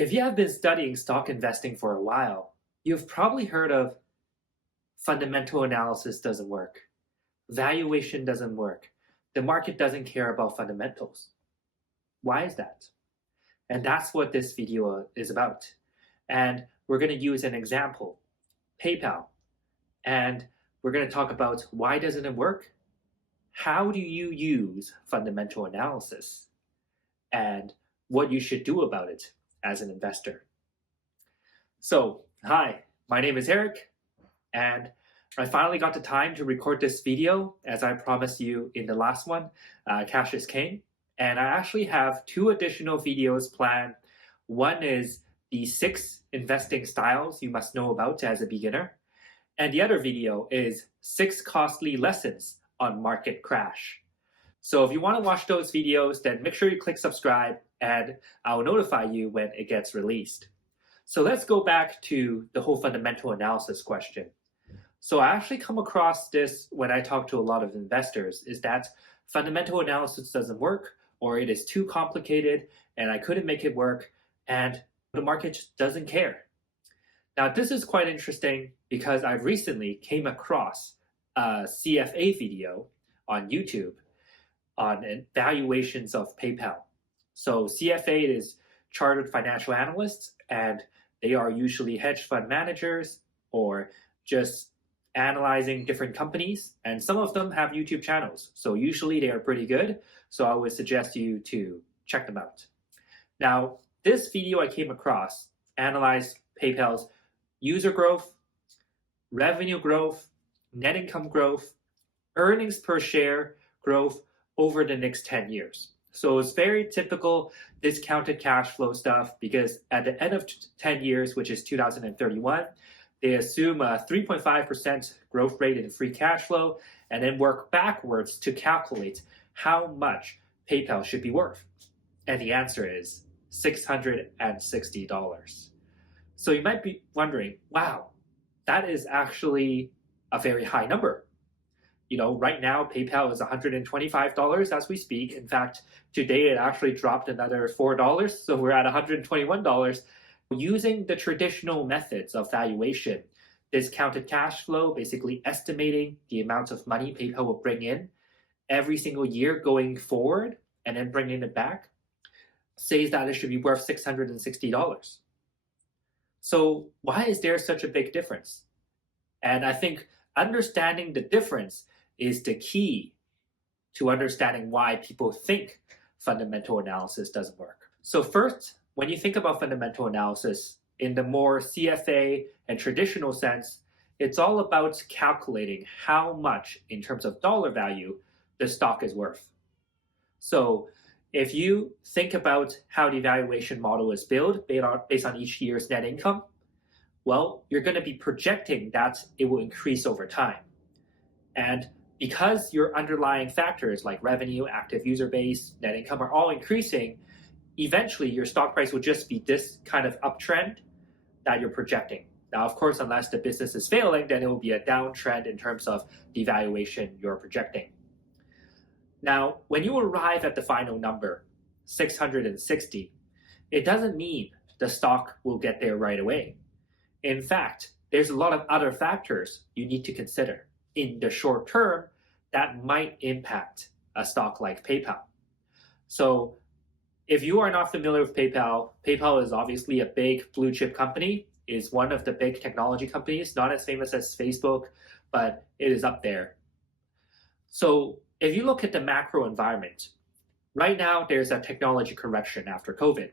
If you have been studying stock investing for a while, you've probably heard of fundamental analysis doesn't work, valuation doesn't work, the market doesn't care about fundamentals. Why is that? And that's what this video is about. And we're going to use an example, PayPal. And we're going to talk about why doesn't it work? How do you use fundamental analysis? And what you should do about it as an investor. So, hi, my name is Eric, and I finally got the time to record this video as I promised you in the last one, Cash is King. And I actually have two additional videos planned. One is the 6 investing styles you must know about as a beginner. And the other video is 6 costly lessons on market crash. So if you want to watch those videos, then make sure you click subscribe and I'll notify you when it gets released. So let's go back to the whole fundamental analysis question. So I actually come across this when I talk to a lot of investors, is that fundamental analysis doesn't work, or it is too complicated and I couldn't make it work, and the market just doesn't care. Now this is quite interesting because I recently came across a CFA video on YouTube on valuations of PayPal. So CFA is Chartered Financial Analysts, and they are usually hedge fund managers or just analyzing different companies, and some of them have YouTube channels. So usually they are pretty good, so I would suggest you to check them out. Now, this video I came across analyzed PayPal's user growth, revenue growth, net income growth, earnings per share growth over the next 10 years. So it's very typical discounted cash flow stuff because at the end of 10 years, which is 2031, they assume a 3.5% growth rate in free cash flow and then work backwards to calculate how much PayPal should be worth. And the answer is $660. So you might be wondering, wow, that is actually a very high number. You know, right now, PayPal is $125 as we speak. In fact, today it actually dropped another $4, so we're at $121. Using the traditional methods of valuation, discounted cash flow, basically estimating the amount of money PayPal will bring in every single year going forward and then bringing it back, says that it should be worth $660. So why is there such a big difference? And I think understanding the difference is the key to understanding why people think fundamental analysis doesn't work. So first, when you think about fundamental analysis in the more CFA and traditional sense, it's all about calculating how much in terms of dollar value the stock is worth. So if you think about how the valuation model is built based on each year's net income, well, you're going to be projecting that it will increase over time. And because your underlying factors like revenue, active user base, net income are all increasing, eventually your stock price will just be this kind of uptrend that you're projecting. Now, of course, unless the business is failing, then it will be a downtrend in terms of the valuation you're projecting. Now, when you arrive at the final number, 660, it doesn't mean the stock will get there right away. In fact, there's a lot of other factors you need to consider in the short term that might impact a stock like PayPal. So if you are not familiar with PayPal, PayPal is obviously a big blue chip company. It is one of the big technology companies, not as famous as Facebook, but it is up there. So if you look at the macro environment, right now there's a technology correction after COVID.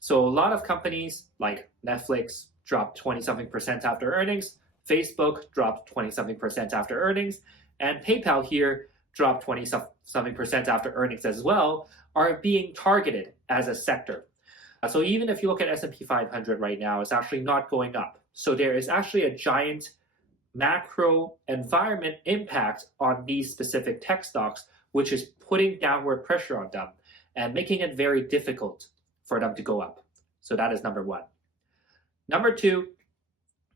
So a lot of companies like Netflix dropped 20-something% after earnings, Facebook dropped 20-something% after earnings, and PayPal here dropped 20-something% after earnings as well, are being targeted as a sector. So even if you look at S&P 500 right now, it's actually not going up. So there is actually a giant macro environment impact on these specific tech stocks, which is putting downward pressure on them and making it very difficult for them to go up. So that is number one. Number two,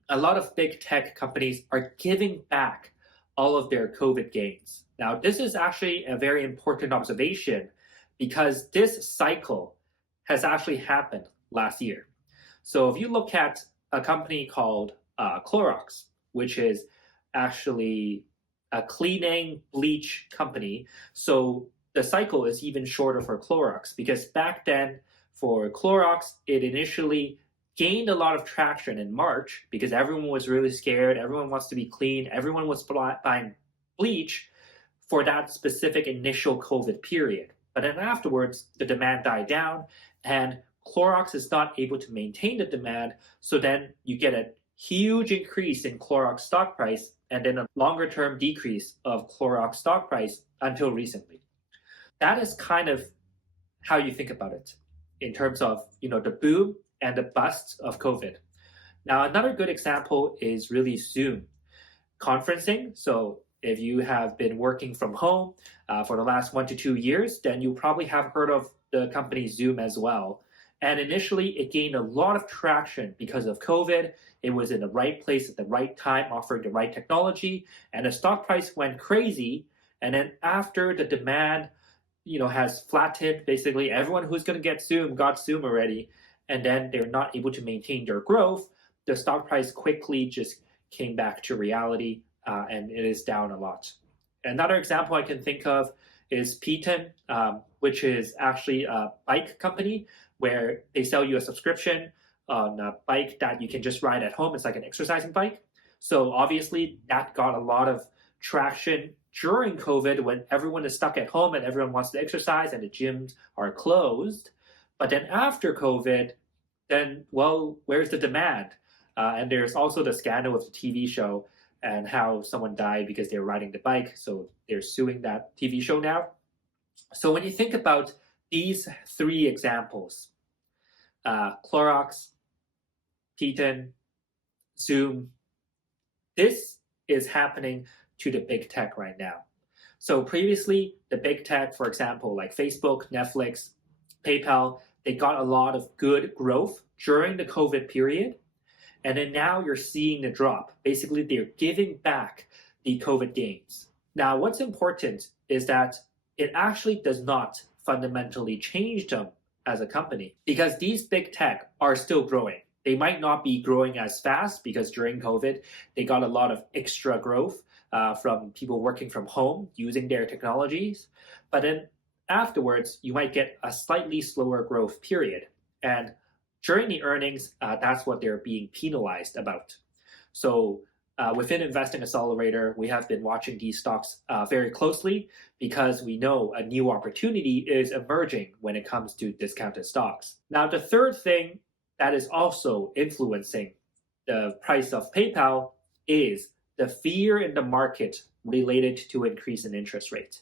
a lot of big tech companies are giving back all of their COVID gains. Now, this is actually a very important observation because this cycle has actually happened last year. So if you look at a company called Clorox, which is actually a cleaning bleach company, so the cycle is even shorter for Clorox, because back then for Clorox, it initially gained a lot of traction in March because everyone was really scared, everyone wants to be clean, everyone was buying bleach for that specific initial COVID period. But then afterwards, the demand died down and Clorox is not able to maintain the demand. So then you get a huge increase in Clorox stock price and then a longer term decrease of Clorox stock price until recently. That is kind of how you think about it in terms of the boom and the bust of COVID. Now, another good example is really Zoom conferencing. So if you have been working from home for the last 1 to 2 years, then you probably have heard of the company Zoom as well. And initially, it gained a lot of traction because of COVID. It was in the right place at the right time, offering the right technology, and the stock price went crazy. And then after the demand, has flattened, basically everyone who's going to get Zoom got Zoom already, and then they're not able to maintain their growth. The stock price quickly just came back to reality, and it is down a lot. Another example I can think of is Peloton, which is actually a bike company where they sell you a subscription on a bike that you can just ride at home. It's like an exercising bike. So obviously that got a lot of traction during COVID when everyone is stuck at home and everyone wants to exercise and the gyms are closed. But then after COVID, then, well, where's the demand? And there's also the scandal of the TV show and how someone died because they were riding the bike. So they're suing that TV show now. So when you think about these three examples, Clorox, Peloton, Zoom, this is happening to the big tech right now. So previously, the big tech, for example, like Facebook, Netflix, PayPal, they got a lot of good growth during the COVID period. And then now you're seeing the drop. Basically, they're giving back the COVID gains. Now, what's important is that it actually does not fundamentally change them as a company, because these big tech are still growing. They might not be growing as fast because during COVID, they got a lot of extra growth from people working from home using their technologies. But then afterwards, you might get a slightly slower growth period. And during the earnings, that's what they're being penalized about. So within Investing Accelerator, we have been watching these stocks very closely because we know a new opportunity is emerging when it comes to discounted stocks. Now, the third thing that is also influencing the price of PayPal is the fear in the market related to increase in interest rate.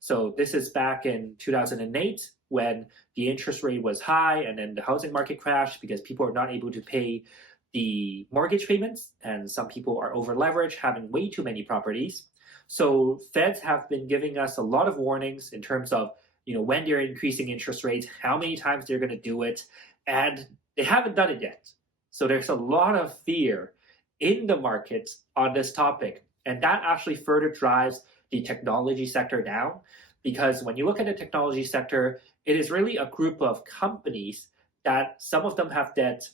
So this is back in 2008 when the interest rate was high and then the housing market crashed because people are not able to pay the mortgage payments and some people are over leveraged, having way too many properties. So Feds have been giving us a lot of warnings in terms of when they're increasing interest rates, how many times they're going to do it, and they haven't done it yet. So there's a lot of fear in the markets on this topic, and that actually further drives the technology sector down, because when you look at the technology sector, it is really a group of companies that some of them have debt,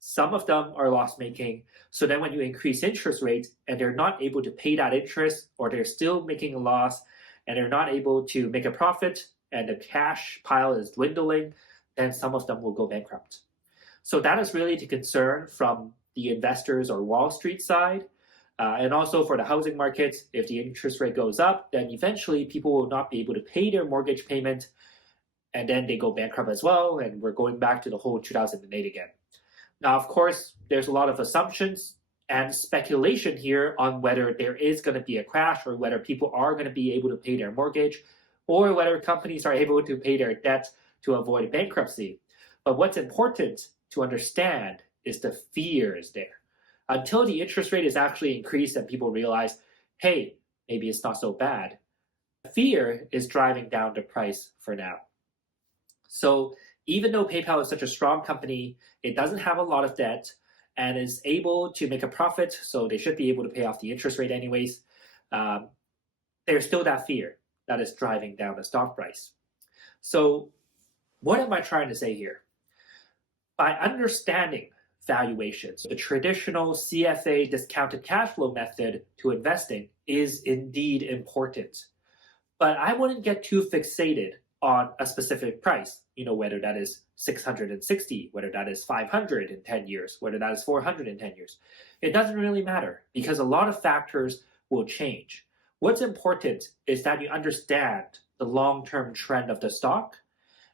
some of them are loss-making. So then when you increase interest rates and they're not able to pay that interest, or they're still making a loss and they're not able to make a profit and the cash pile is dwindling, then some of them will go bankrupt. So that is really the concern from the investors or Wall Street side. And also for the housing markets, if the interest rate goes up, then eventually people will not be able to pay their mortgage payment, and then they go bankrupt as well, and we're going back to the whole 2008 again. Now, of course, there's a lot of assumptions and speculation here on whether there is going to be a crash, or whether people are going to be able to pay their mortgage, or whether companies are able to pay their debt to avoid bankruptcy. But what's important to understand is the fear is there. Until the interest rate is actually increased and people realize, hey, maybe it's not so bad, fear is driving down the price for now. So even though PayPal is such a strong company, it doesn't have a lot of debt and is able to make a profit, so they should be able to pay off the interest rate anyways. There's still that fear that is driving down the stock price. So what am I trying to say here? By understanding valuations, the traditional CFA discounted cash flow method to investing is indeed important. But I wouldn't get too fixated on a specific price, whether that is 660, whether that is 500 in 10 years, whether that is 400 in 10 years. It doesn't really matter because a lot of factors will change. What's important is that you understand the long-term trend of the stock,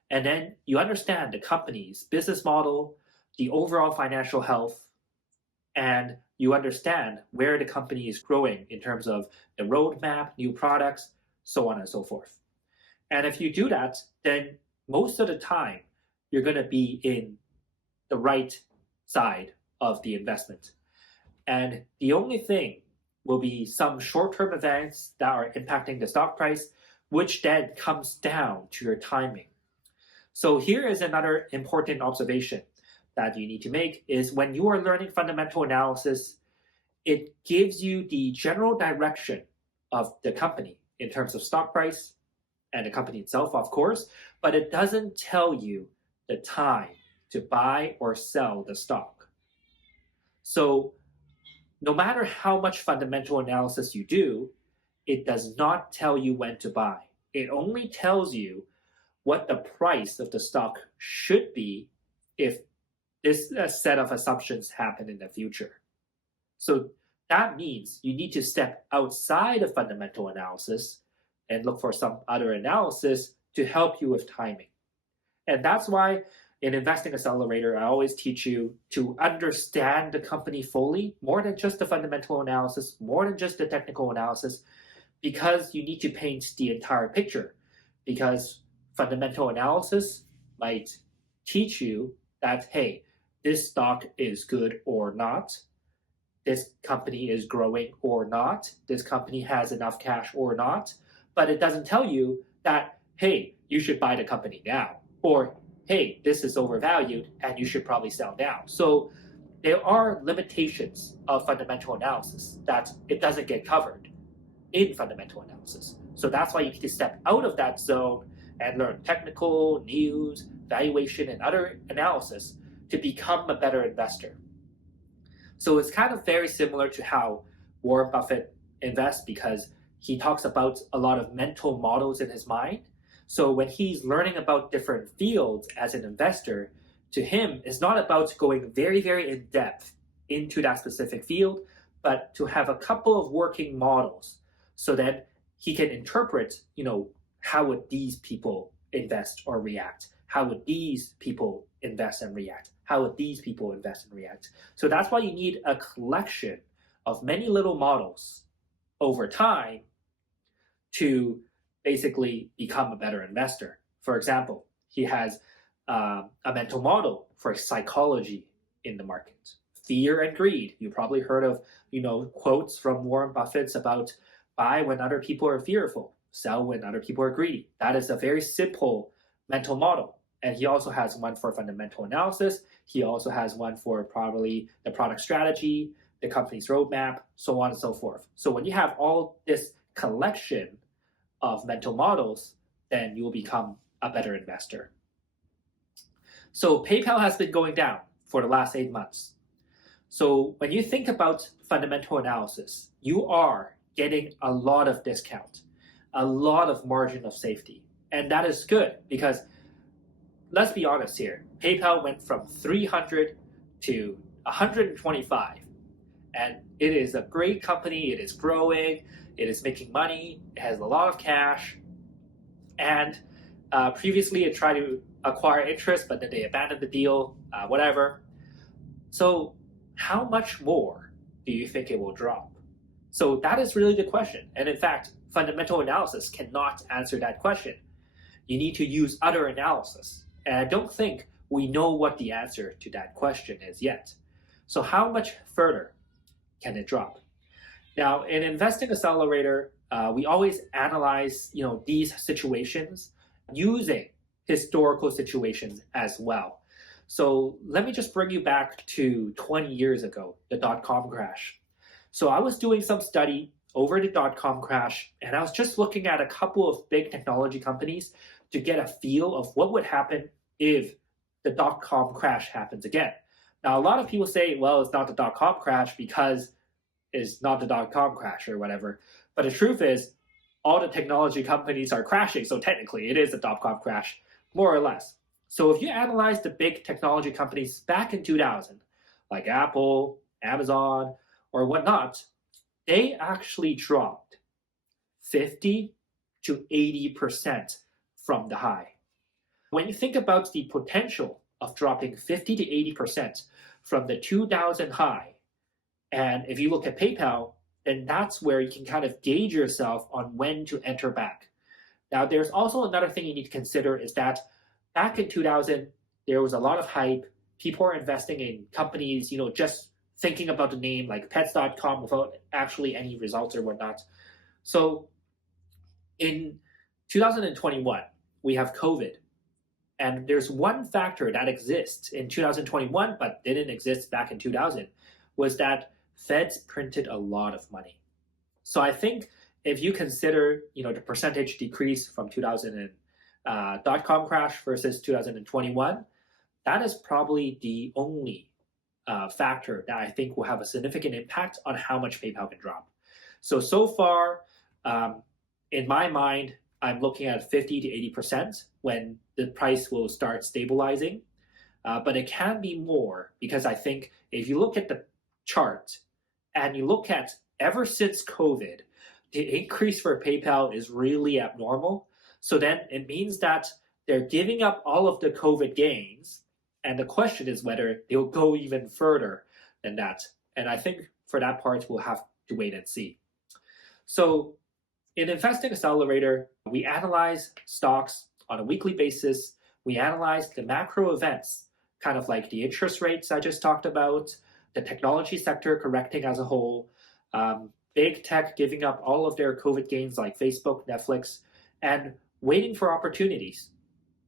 and then you understand the company's business model, the overall financial health, and you understand where the company is growing in terms of the roadmap, new products, so on and so forth. And if you do that, then most of the time, you're going to be in the right side of the investment. And the only thing will be some short-term events that are impacting the stock price, which then comes down to your timing. So here is another important observation that you need to make is when you are learning fundamental analysis, it gives you the general direction of the company in terms of stock price and the company itself, of course, but it doesn't tell you the time to buy or sell the stock. So no matter how much fundamental analysis you do, it does not tell you when to buy. It only tells you what the price of the stock should be if this set of assumptions happen in the future. So that means you need to step outside of fundamental analysis and look for some other analysis to help you with timing. And that's why in Investing Accelerator, I always teach you to understand the company fully, more than just the fundamental analysis, more than just the technical analysis, because you need to paint the entire picture. Because fundamental analysis might teach you that, hey, this stock is good or not, this company is growing or not, this company has enough cash or not, but it doesn't tell you that, hey, you should buy the company now, or hey, this is overvalued and you should probably sell now. So there are limitations of fundamental analysis that it doesn't get covered in fundamental analysis. So that's why you need to step out of that zone and learn technical, news, valuation, and other analysis to become a better investor. So it's kind of very similar to how Warren Buffett invests because he talks about a lot of mental models in his mind. So when he's learning about different fields as an investor, to him, it's not about going very, very in depth into that specific field, but to have a couple of working models so that he can interpret, how would these people invest or react? How would these people invest and react? How would these people invest and react? So that's why you need a collection of many little models over time to basically become a better investor. For example, he has a mental model for psychology in the market. Fear and greed. You probably heard of, quotes from Warren Buffett's about buy when other people are fearful, sell when other people are greedy. That is a very simple mental model. And he also has one for fundamental analysis. He also has one for probably the product strategy, the company's roadmap, so on and so forth. So when you have all this collection of mental models, then you will become a better investor. So PayPal has been going down for the last 8 months. So when you think about fundamental analysis, you are getting a lot of discount, a lot of margin of safety. And that is good because let's be honest here, PayPal went from 300 to 125. And it is a great company, it is growing, it is making money, it has a lot of cash. And previously it tried to acquire interest, but then they abandoned the deal, whatever. So how much more do you think it will drop? So that is really the question. And in fact, fundamental analysis cannot answer that question. You need to use other analysis. And I don't think we know what the answer to that question is yet. So how much further can it drop? Now, in Investing Accelerator, we always analyze, these situations using historical situations as well. So let me just bring you back to 20 years ago, the dot-com crash. So I was doing some study over the dot-com crash, and I was just looking at a couple of big technology companies to get a feel of what would happen if the dot-com crash happens again. Now, a lot of people say, well, it's not the dot-com crash because it's not the dot-com crash or whatever. But the truth is, all the technology companies are crashing, so technically it is a dot-com crash, more or less. So if you analyze the big technology companies back in 2000, like Apple, Amazon, or whatnot, they actually dropped 50 to 80% from the high. When you think about the potential of dropping 50 to 80% from the 2000 high, and if you look at PayPal, then that's where you can kind of gauge yourself on when to enter back. Now, there's also another thing you need to consider is that back in 2000, there was a lot of hype. People are investing in companies, just thinking about the name like pets.com without actually any results or whatnot. So in 2021, we have COVID. And there's one factor that exists in 2021, but didn't exist back in 2000, was that Feds printed a lot of money. So I think if you consider, the percentage decrease from 2000 dot-com crash versus 2021, that is probably the only factor that I think will have a significant impact on how much PayPal can drop. So far, in my mind, I'm looking at 50 to 80% when the price will start stabilizing. But it can be more because I think if you look at the chart and you look at ever since COVID, the increase for PayPal is really abnormal. So then it means that they're giving up all of the COVID gains. And the question is whether they'll go even further than that. And I think for that part, we'll have to wait and see. So in Investing Accelerator, we analyze stocks on a weekly basis. We analyze the macro events, kind of like the interest rates I just talked about, the technology sector correcting as a whole, big tech giving up all of their COVID gains like Facebook, Netflix, and waiting for opportunities.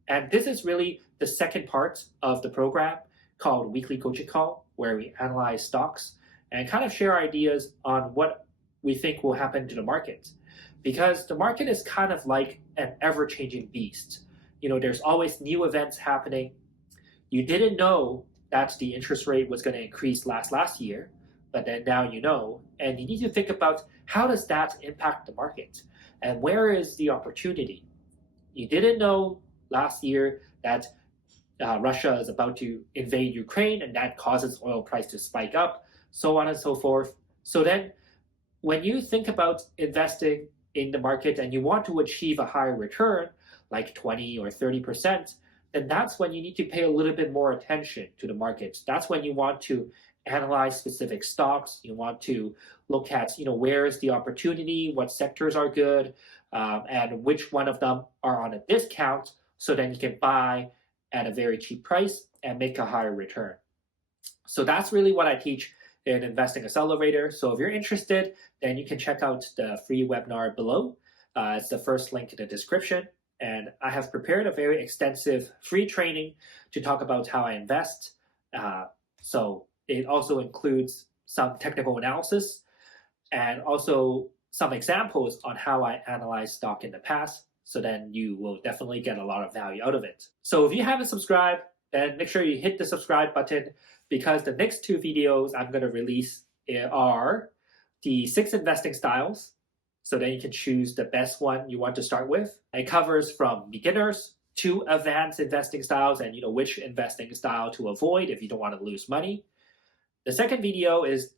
And this is really the second part of the program called Weekly Coaching Call, where we analyze stocks and kind of share ideas on what we think will happen to the market. Because the market is kind of like an ever-changing beast. There's always new events happening. You didn't know that the interest rate was going to increase last year, but then now you know, and you need to think about how does that impact the market and where is the opportunity. You didn't know last year that Russia is about to invade Ukraine and that causes oil price to spike up, so on and so forth. So then when you think about investing in the market and you want to achieve a higher return, like 20 or 30%, then that's when you need to pay a little bit more attention to the market. That's when you want to analyze specific stocks. You want to look at, where is the opportunity, what sectors are good, and which one of them are on a discount, so then you can buy at a very cheap price and make a higher return. So that's really what I teach in Investing Accelerator. So if you're interested, then you can check out the free webinar below. It's the first link in the description. And I have prepared a very extensive free training to talk about how I invest. So it also includes some technical analysis and also some examples on how I analyzed stock in the past. So then you will definitely get a lot of value out of it. So if you haven't subscribed, then make sure you hit the subscribe button, because the next two videos I'm going to release are the 6 investing styles. So then you can choose the best one you want to start with. It covers from beginners to advanced investing styles and which investing style to avoid if you don't want to lose money. The second video is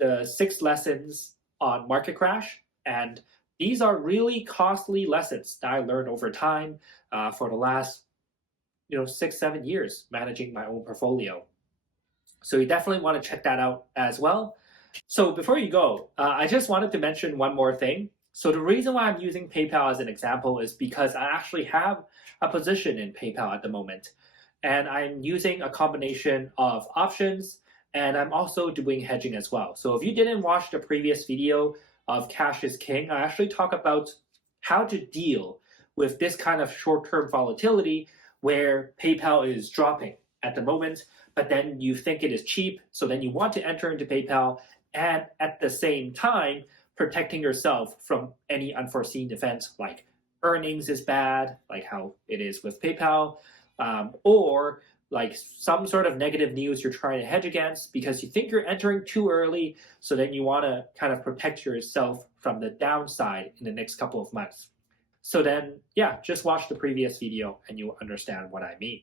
the 6 lessons on market crash. And these are really costly lessons that I learned over time for the last 6-7 years managing my own portfolio. So you definitely want to check that out as well. So before you go, I just wanted to mention one more thing. So the reason why I'm using PayPal as an example is because I actually have a position in PayPal at the moment. And I'm using a combination of options, and I'm also doing hedging as well. So if you didn't watch the previous video of Cash is King, I actually talk about how to deal with this kind of short-term volatility where PayPal is dropping at the moment, but then you think it is cheap, so then you want to enter into PayPal, and at the same time, protecting yourself from any unforeseen events like earnings is bad, like how it is with PayPal, or like some sort of negative news you're trying to hedge against because you think you're entering too early, so then you want to kind of protect yourself from the downside in the next couple of months. So then, yeah, just watch the previous video and you'll understand what I mean.